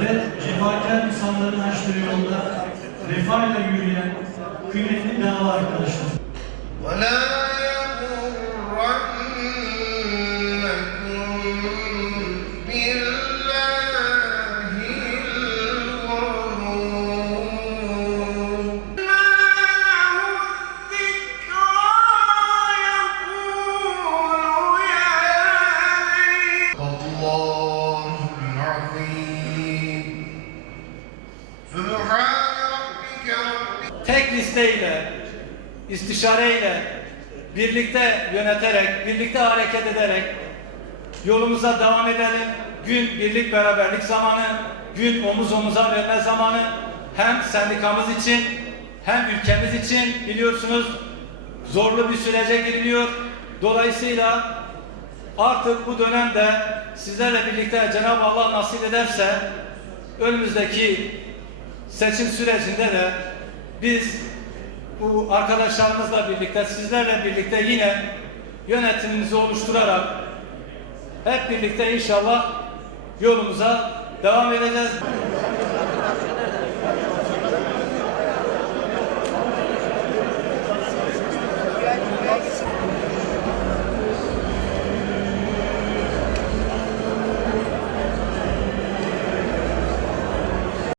ve cefakar insanların açtığı yolda refahla yürüyen kıymetli dava arkadaşlar. Tek listeyle, istişareyle, birlikte yöneterek, birlikte hareket ederek yolumuza devam edelim. Gün birlik beraberlik zamanı, gün omuz omuza verme zamanı hem sendikamız için hem ülkemiz için biliyorsunuz zorlu bir sürece giriliyor. Dolayısıyla artık bu dönemde sizlerle birlikte Cenab-ı Allah nasip ederse önümüzdeki seçim sürecinde de biz bu arkadaşlarımızla birlikte, sizlerle birlikte yine yönetimimizi oluşturarak hep birlikte inşallah yolumuza devam edeceğiz.